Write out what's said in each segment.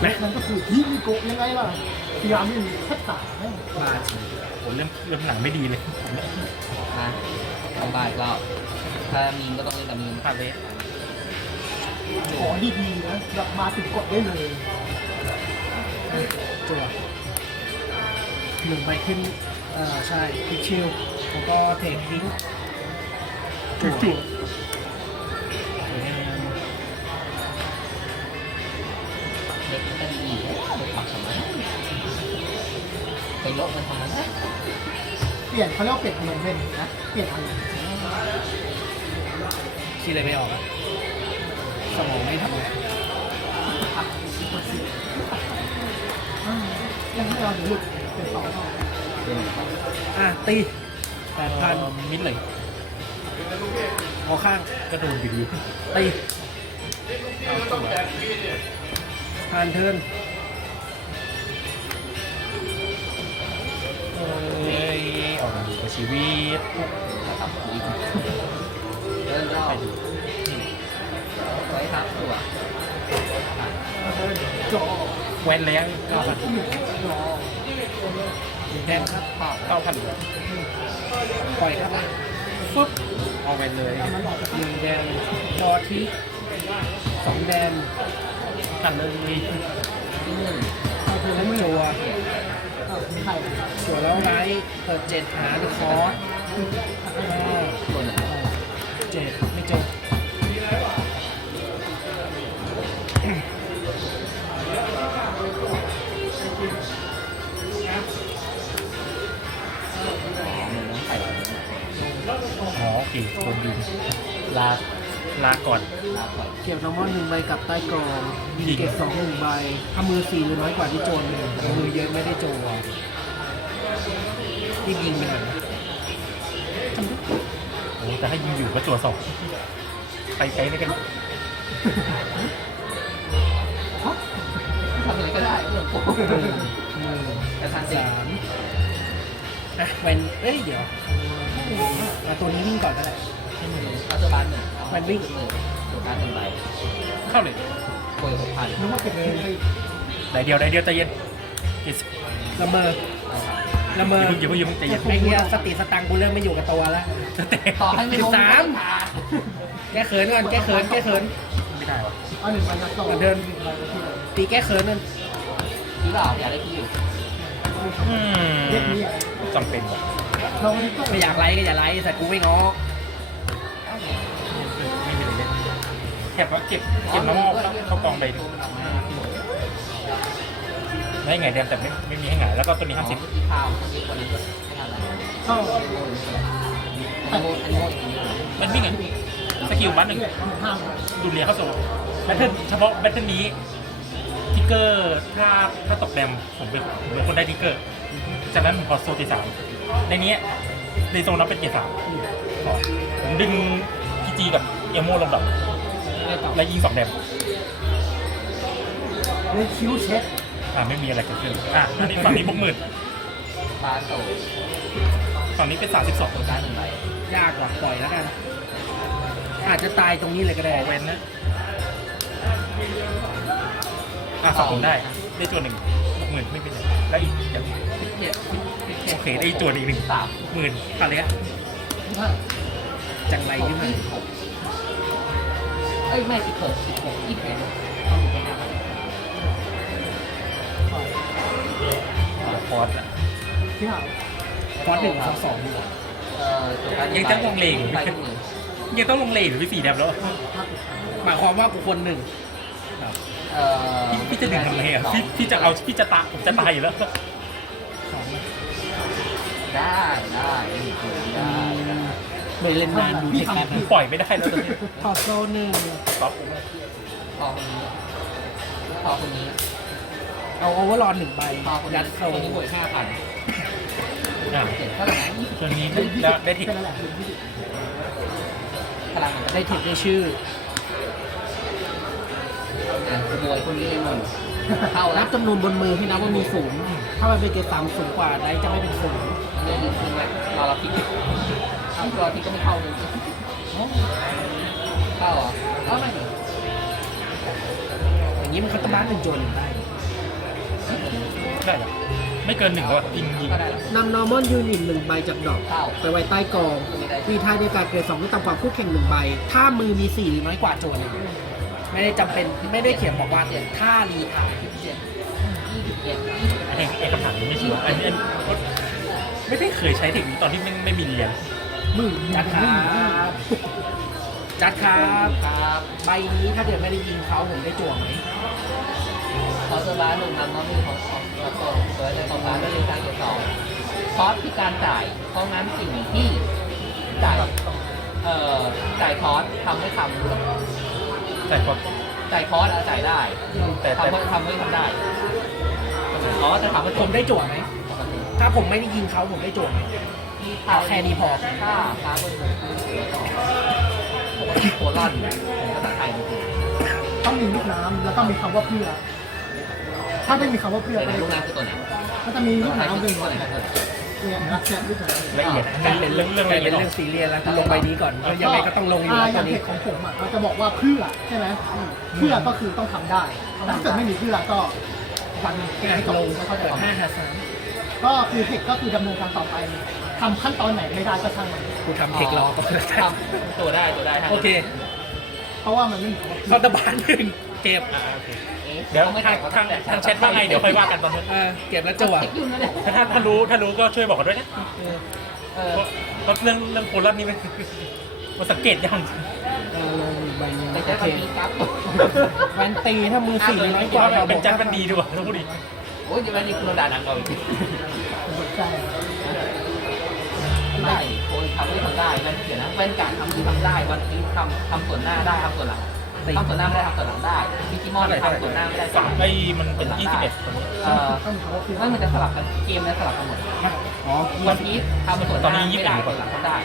ไหมนั่นก็คือฮิมิโกะยังไงล่ะพยายามไม่มีแค่ตาแม่งมาจริงผมเริ่มเริ่มหลังไม่ดีเลยผมเนี่ยนะลำบากอีกแล้วถ้ามีมก็ต้องเล่นกับมีมพลาดเลยขอดีๆนะแบบมาถึงกดได้เลยจั่วหนึ่งใบขึ้นเอ่อใช่พิกชิลแล้วก็เทคทิ้งจู่เไปลบมันทำไมเปลี่ยนเขาเรียกว่าเปลี่ยนเหมือนเป็นนะเปลี่ยนอะไรคิดอะไรไม่ออกอะสมองไม่ทำงานอ่ายังไม่เอาหยุดเป็นสองต่ออะตีแปดพันมิดเลยพอข้างก็โดนอยู่ดีตีผ่านเทิร์น อ้ยออกมาดูชีวิตครับเริ่มรอบไว้ครับตัวจอแวนแล้วก้าพันแดงครับเก้าพันปล่อยครับฟึ๊บเอาแวนเลยหนึ่งแดงพอทิสองแดงพันเลยที่หนึ่งเอาเธอแล้วไม่จัรู้วเอา ไม่ใช่วแล้วไลท์เปิดเจ็ดหาหรือคอร์สเจ็ดไม่เจบใส่อ๋อโอเคโดนยิงลาลาก่อนลาก่อนเก็บน้ำมันหนึ่งใบกับใต้กรองยิงเก็บสองหนึ่งใบถ้ามือสี่หรือน้อยกว่าที่โจนหนึ่งมือเยอะไม่ได้โจน รีบยิงไปหน่อยนะโอ้แต่ถ้ายิงอยู่ก็จั่วสองไปใช้ได้กันทำอะไรก็ได้เรื่องโกงหนึ่งแต่ทางสิสามอะเวนเอ้ยเดี๋ยวเอาตัวนี้วิ่งก่อนก็ได้รัฐบาลหนึ่งหนึ่งตัวการหนึ่งใบเข้าเลยป่วยหกพันนึกว่าเก็บเงินไปได้เดียวได้เดียวใจเย็นเจ็ดสิบละเมอ ละเมออย่าเพิ่งอย่าเพิ่งอย่าเพิ่งใจเย็น ไอ้เนี่ยสติสตังค์กูเริ่มไม่อยู่กับตัวแล้วสเต็ปต่อให้ไม่ลงสิบสามแก้เขินก่อนแก้เขินแก้เขินไม่ได้วะเอาหนึ่งใบยัดต่อเดินตีแก้เขินนั่นพี่บ่าวอยากได้พี่อยู่อืเย็บมนี้จำเป็นว่ะเราวันนี้ก็ไม่อยากไลค์ก็อย่าไลค์แต่กูไม่ง้อไม่มีอะไรเล่นแคบว่าเก็บเก็บมะม่วงเข้าเข้ากองใบหนึ่ง ได้ไงแดมแต่ไม่ไม่มีให้ไงแล้วก็ตัวนี้ห้าสิบที่ข้าวที่คนนี้ด้วยไม่ทำอะไรเข้าอันโมอันโมอีกนิดมันวิ่งไงสกิลบัตหนึ่งห้ามดูเรียเข้าโซ่แบทเทิลเฉพาะแบทเทิลนี้ทิกเกอร์ถ้าถ้าตกแดมผมเป็นผมเป็นคนได้ทิกเกอร์จากนั้นผมขอโซตีสามในนี้ในโซนนั้นเป็นเกียร์สามผมดึงพีจีกับเอโมลงดอกแล้วยิงสองแดมเลยคิ้วเช็ด อ่าไม่มีอะไรเกิดขึ้นอะอันนี้ฝั่งนี้บวกหมื่นปลาโตฝั่งนี้เป็นสามสิบสองตัวการหนึ่งใบยากกว่าปล่อยแล้วกัน อาจจะตายตรงนี้เลยก็ได้ขอเวนนะอะสองผมได้ ได้ตัวหนึ่งบวกหมื่นไม่เป็นไรแล้วอีกอย่างเจ็ดโอเคได้อีกตัวอีกหนึ่งสามหมื่นผ่านเลยฮะห้าจังไรขึ้นมาเอ้ยไม่สิบหกสิบหกยี่สิบ คอร์สอะที่ห้าฟอนต์หนึ่งสองสองดีกว่าเอ่อตัวการยังจะลงเลงไปทุกหนึ่งยังต้องลงเลหรือพี่สี่แดมแล้วห้าหมายความว่ากูคนหนึ่งเอ่อพี่จะดึงทำไมอะพี่พี่จะเอาพี่จะตาผมจะตายอยู่แล้วได้ได้ได้ไม่เล่นนานดูเทคแป๊บผมปล่อยไม่ได้แล้วตอนนี้ถอดโซหนึ่งป๊อปพอคนนี้พอคนนี้ เอาโอเวอร์ลอนหนึ่งใบพอคนยันี้ดโซคนนี้บวกห้าพันอ่าเจ็ดเท่าไหร่นะตัวนี้ได้ได้ที่เป็นอะไรเป็นที่พลังมันได้เทคได้ชื่ออะขโมยคนนี้เลยมึงเข้านัแล้บวจำนวนบนมือที่นับว่ามีศูนย์ถ้ามันเป็นเกรดต่ำสูงกว่าได้จะไม่เป็นศูนย์เดี๋ยวนี้คือแบบรอเราพลิกเอารอพลิกก็ไม่เข้าเลยเข้าเหรอเข้าไม่ถึงอย่างนี้มันคัตเตอร์บ้านหนึ่งโจนหนึ่งได้ ได้เหรอไม่เกินหนึ่งแล้วยิงยิงก็ได้แล้วนำ normal unit หนึ่งใบจากดอกเข้าไปไว้ใต้กองมีท่าในการเกรดสองไม่ต่ำกว่าคู่แข่งหนึ่งใบ ถ้ามือมีสี่หรือน้อยกว่าโจทย์เลยไม่ได้จำเป็นไม่ได้เขียนบอกว่าถ้ารีทายยี่สิบเจ็ดยี่สิบเจ็ดยี่สิบไอ้ไอ้คำถามนี้ไม่ชัวร์อันนี้อันไม่ได้เคยใช้เทคนิคตอนที่ไม่ไม่มีเรียนมือจัดครับจัดครับครับใบนี้ถ้าเกิดไม่ได้ยิงเขาผมได้จั่วไหม ขอสบายหนึ่งพันน้องมีของของตัวตัวตัวในของร้านได้เลยการเก็บสองคอสคือการจ่ายเพราะงั้นสิ่งที่จ่ายเอ่อจ่ายคอสทำให้ทำแต่ก็จ่ายคอสอะจ่ายได้แต่แต่ทำให้ทำให้ทำได้คอสจะทำให้ผมได้จั่วไหม ปกติถ้าผมไม่ได้ยิงเขาผมได้จั่วไหมเอาแค่นี้พอ ถ้าค้าบนมือคือเสือต่อปกติโคลอนภาษาไทยมันคือต้องมีลูกน้ำแล้วก็มีคำว่าเพื่อ ถ้าไม่มีคำว่าเพื่อเดี๋ยวก็นะลูกน้ำคือตัวไหนก็จะมีลูกภาษาไทยน้ำคืเป็อนตัวไหนครับตัวไหนเนี่ยรักแชทลูกน้ำละเอียดกลายเป็นเรื่องเรื่องกลาละยเอีเป็ยนดเรื่องซีเรียสแล้วลงใบนี้ก่อนเพราะยังไงก็ต้องลงอยู่อ่าแล้วอตอย่างนเพนี้จของผมอะเราจะบอกว่าเพื่อใช่ไหมเพื่อก็คือต้องทำได้แต่ถ้าเกิดไม่มีเพื่อก็วันแก้ให้จบลงก็เข้าใจเปิดห้าหาสามก็คือเทคก็คือดำเนินการต่อไปทำขั้นตอนไหนไม่ได้ก็ช่างมันกูทำเทครอก่อนแล้วกันทำตัวได้ตัวได้ฮะโอเค เพราะว่ามันไม่มีคำว่าเข้าตะบานหนึ่งเก็บอ่าโอเคอ๊ะ เดี๋ยวไม่ทางแตกทางทางแชทว่าไงเดี๋ยวค่อยว่ากันตอนนู้นเออเก็บแล้วจั่วเทคยุ่งนะเนี่ยถ้าถ้าถ้ารู้ถ้ารู้ก็ช่วยบอกกันด้วยนะเออเพราะเพราะเรื่องเรื่องโคลัสนี่มันมันสังเกตยากเออลงอีกใบหนึงแต่โอจะเคมีกั๊บแวนตีถ้ามือสี่หรือน้อยกว่าว่าเป็นจันมันดีด้วยต้องพูดดีโอ้ยเดี๋ยววันนี้คุณโดนด่าดังเราอีกใช่ได้คนทำไม่ทำได้มันเขียนนะเป็นการทำที่ทำได้ วันนี้ทำทำส่วนหน้าได้ทำส่วนหลัง ทำส่วนหน้าไม่ได้ทำส่วนหลังได้มิกิมอนทำส่วนหน้าไม่ได้สามไอ้มันเป็นยี่สิบเอ็ดตอนนี้เอ่อต้องมีคำว่าเพื่อไม่มันจะสลับกันเกมนั้นสลับกันหมดอ๋อวันนี้ทำส่วนหน้าไม่ได้ส่วนหลังทำได้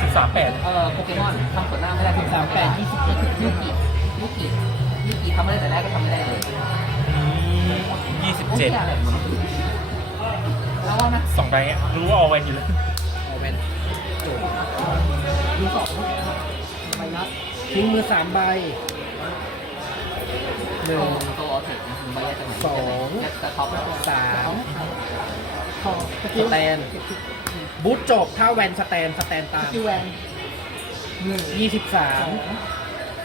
สิบสามแปดเอ่อโปเกมอนทำส่วนหน้าไม่ได้ส่วนหลังไม่ได้ยี่สิบเอ็ดยูกิยูกิยูกิทำไม่ได้แต่แรกก็ทำไม่ได้เลยยี่สิบโอ้ยเจ็ดอะไรมันแล้วว่านะสองใบอะรู้ว่าเอาไว้อยู่เลยเอาแวนจั่วมีสองใบนัด ทิ้งมือสามใบหนึ่งตัวออเทคใบแรกจะเหมือนจะท็อปแล้วสามพอสสกิลแตน บูทจบถ้าแวนสแตนสแตนตามสกิลแวนหนึ่งยี่สิบสาม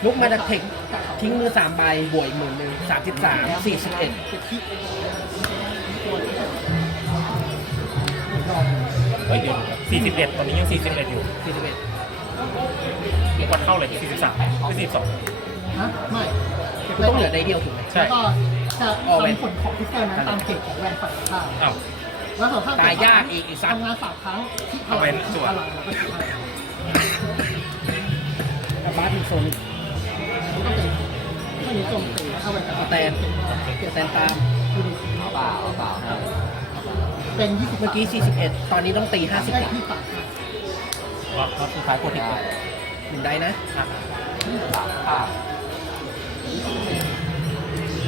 ลุกมาจากเทคทิ้งมือสามใบบวกอีกหมื่นหนึ่งสามสิบสามสี่สิบเอ็ดสิบที่เฮ้ยเดี๋ยวสี่สิบเอ็ดตอนนี้ยังสี่สิบเอ็ดอยู่สี่สิบเอ็ด วัดเข้าเลยสี่สิบสามไม่สี่สิบสองฮะไม่เก็บต้องเหลือได้เดียวถูกไหมใช่ แล้วก็จะทำผลของพิเศษนั้นตามเกรดของแวนฝั่งข้างอ้าว แล้วส่วนข้างตายยากอีกอีกสัตว์ ทำงานสามครั้งที่พเอาลัไว้งส่วน พลังแล้วก็ทำงานกับบาสถึงโซนมันก็เป็นถ้ามีโจมตีเข้าไปกับสแตนสแตนตามเปล่าเปล่านะเป็นยี่สิบเมื่อกี้ 41 ตอนนี้ต้องตี 50ได้กว่าที่ปาก ค่ะว่าว่าสุดท้ายโคตรติดได้เลยหนึ่งได้นะอะสามภาพ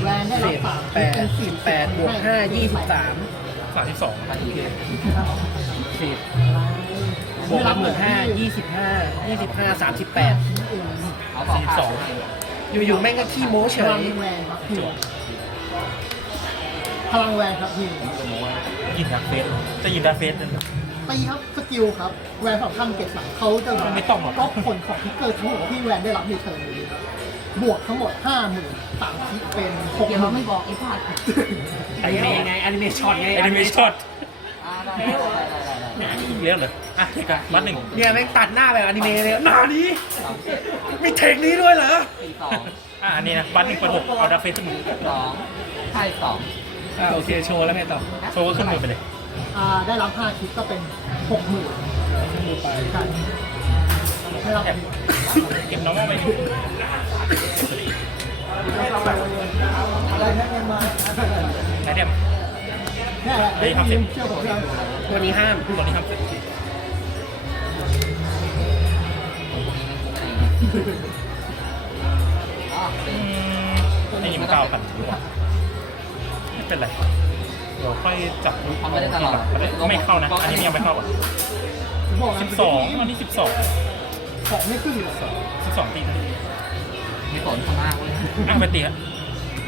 แวนได้รับสิบปากแปดสิบแปดบวกห้ายี่สิบสามสามสิบสองมาดีเลยสิบบวกหมื่นห้ายี่สิบห้ายี่สิบห้าสามสิบแปดเอาสองภาพอยู่ๆแม่งก็ขี้โม้เฉพลัยงแวนครับพี่พลังแวนครับพี่ ยินดาเฟสจะยินดาเฟสนั่น ตีครับสกิลครับแวนฝั่งข้างเกรดสามเขาจะไม่ต้องหรอก ก็ผลของทิกเกอร์ทั้งหมดที่แวนได้รับในเทิร์นนี้ครับบวกทั้งหมดห้าหมื่นสามคิดเป็นหกเดี๋ยวเราไม่บอกไอ้พลาดอนิเมะไงอนิเมะช็อตไงแอนิเมชั่นอ่าได้ได้ได้ได้อีกแล้วเหรออะเทกันมัดหนึ่งเนี่ยแม่งตัดหน้าแบบอนิเมะเลยหน้านี้สองเจ็ดมีเทคนี้ด้วยเหรอสี่สองอะอันนี้นะมัดหนึ่งเป็นหกเอาดาเฟสขึ้นมือสองไพ่สองอ่าโอเคโชว์แล้วไงต่อโชว์ก็ขึ้นมือไปเลย อ่าได้รับห้าคิดก็เป็นหกหมื่นขึ้นมือไปใช่ให้รับแอบเก็บน้องเอาไปอะไรแม่งมาไอเทมเนี่ยแหละเฮ้ยทำเสร็จเชื่อผมยังตัวนี้ห้ามตอนนี้ทำเสร็จอ๋ออืมนี่มันเก้าพันดีกว่าไม่เป็นไร เดี๋ยวค่อยจับดูทำไม่ได้ตลอดไม่เข้านะ อันนี้ยังไม่เข้าอะผมบอกสิบสองอันนี้สิบสองของไม่ขึ้นเลยสิบสองตีนะมีผลข้างล่างเลยอะไปตีครับ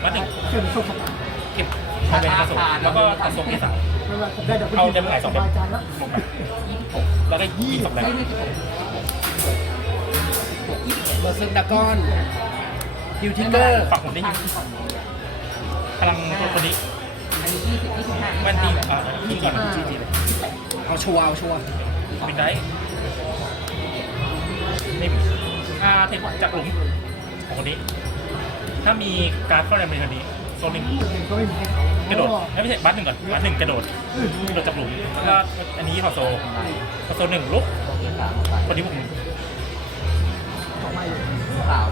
มัดหนึ่งเชื่อมโชคชะตาเก็บไม่เป็นกระสุนแล้วก็ตัดทรงที่สามไม่ว่าผมได้ดับเบิลเอาเดมหงายสองสเดมบายใจแล้วลงมาแล้วได้ยี่สองแรงไม่ไม่สิบหกหกยี่สิบเอ็ดเบอร์ซึงดากอนดิวทิกเกอร์ฝั่งผมได้ยินพลังคนนี้อันนี้ ยี่สิบยี่สิบห้าแว่นตีอ่ายิงก่อนจีจีเลยเอาชัวร์เอาชัวร์บินได้ไม่มีอ่าเทคจากหลุมของคนนี้ ถ้ามีการ์ดเข้าในมือคนนี้โซนหนึ่งก็ไม่มีให้เขากระโดดเอ้ยไม่ใช่บัสหนึ่งก่อนบัสหนึ่งกระโดดกระโดดจากหลุมแล้วก็อันนี้พอโซพอโซหนึ่งลุกตรงที่สามไปคนที่ผมออกมาอยู่สาว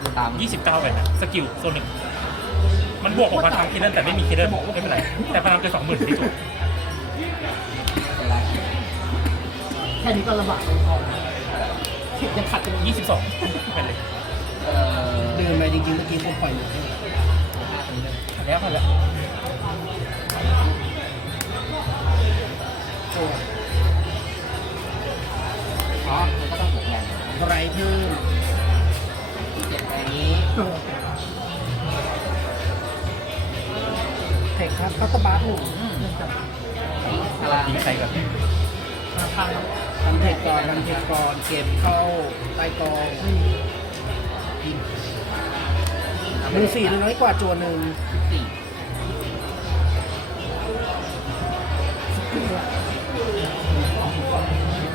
ดูตามยี่สิบเก้าไปนะสกิลโซนหนึ่ง มันบวกของพลังคิดเล่นแต่ไม่มีคิดเล่นไม่เป็นไร แต่พลังเกินสองหมื่นที่ถูกเวลาแค่นี้ก็ลำบากเลยพอเข็ดยังขัดกันยี่สิบสองไปเลยเอ่อเดินไปจริงๆเมื่อกี้ผมปล่อยหมดแล้วพอแล้ว อ๋อมันก็ต้องบวกแรงไรเพิ่มเจ็ดแรงนี้เออเทค ครับคัตเตอร์บาร์หนึ่งเรื่องจากทิ้งพลังยิงใครก่อนธนาคารเราทำเทคก่อนทำเทคก่อนเก็บเข้าใต้กองไม่มียิงมือสี่น้อยกว่าจัวหนึ่งสี่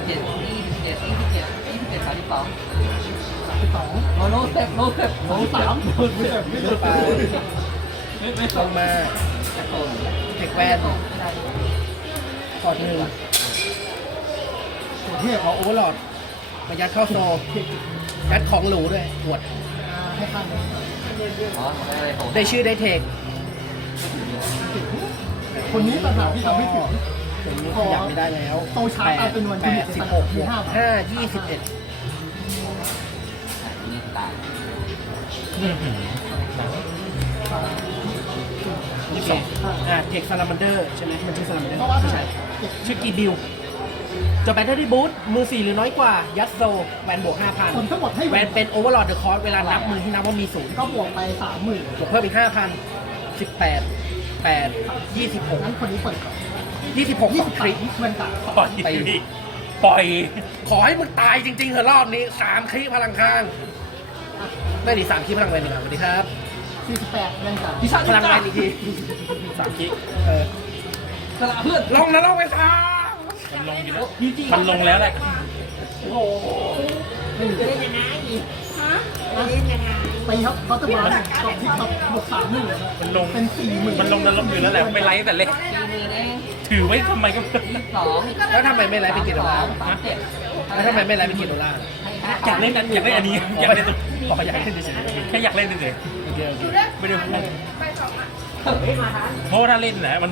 เจ็ดยี่สิบเจ็ดยี่สิบเจ็ดยี่สิบเจ็ดสามสิบสองสามสิบสองโนโนสเต็ปโนสเต็ปโนสามไม่เจ็บไม่เลืเจ็อบไปไม่ไม่ลงมาจะโซน เทคแวนขอดหนึ่งตัวเทพขอโอเวอร์ลอดมายัดเข้าโซยัดของหรูด้วยปวดให้ข้างเลยอ๋อไม่ได้ผมได้ชื่อได้เทคคนนี้ต่างหากที่ทำไม่ถึงผมนี้ขยับไม่ได้แล้วโตช้าตามจำนวนแปยูนิดตสิบในหกสบวกนามห้ายี่สิบเอ็ดนี่ตาย โอเคอ่าเทคซาลามันเดอร์ใช่ไหมมันชื่อซาลามันเดอร์เพราะว่าไม่ใช่ชื่อกีบิลจบแบตเตอรี่บูทมือสี่หรือน้อยกว่า ยัดโซแวนบวกห้าพันผลทั้งหมดให้แวนเป็นโอเวอร์ลอดเดอะคอร์สเวลานับมือที่นับว่ามีศูนย์ก็บวกไปสามหมื่นบวกเพิ่มอีกห้าพันสิบแปดแปดยี่สิบหกนั้นคนนี้เปิดก่อนยี่สิบหกยี่สอสิงบคสาลิมกเวนตาปล่อยปล่อย ขอให้มึงตายจริงๆเถอะรอบนี้สามคลิกพลังข้างไม่ดีสามคลิกพลังแวนหนึ่งครับสวัสดีครับ สี่สิบแปดเวนตาพลังแวนอีกทีสามคิกเออสละเพื่อนลงนะลงไปซะมันลงอยู่แล้วมันลงแล้วแหละไม่มีจะเล่นยังไงฮะเล่นยังไงไปครับเขาจะมาตอนที่เขาบวกสามหมื่นมันลงเป็นสี่หมื่นมันลงนรกอยู่แล้วแหละไม่ไลฟ์แต่เล็กสี่หมื่นเองถือไว้ทำไมก็ยี่สิบสองแล้วทำไมไม่ไลฟ์เป็นกี่ดอลลาร์สามเจ็ดแล้วทำไมไม่ไลฟ์เป็นกี่ดอลลาร์อยากเล่นนั้นอยากเล่นอันนี้อยากเล่นตัวขออยากเล่นเฉยๆแค่อยากเล่นเฉย โอเคโอเคๆไม่ได้พูดเพราะว่าถ้าเล่นนะมัน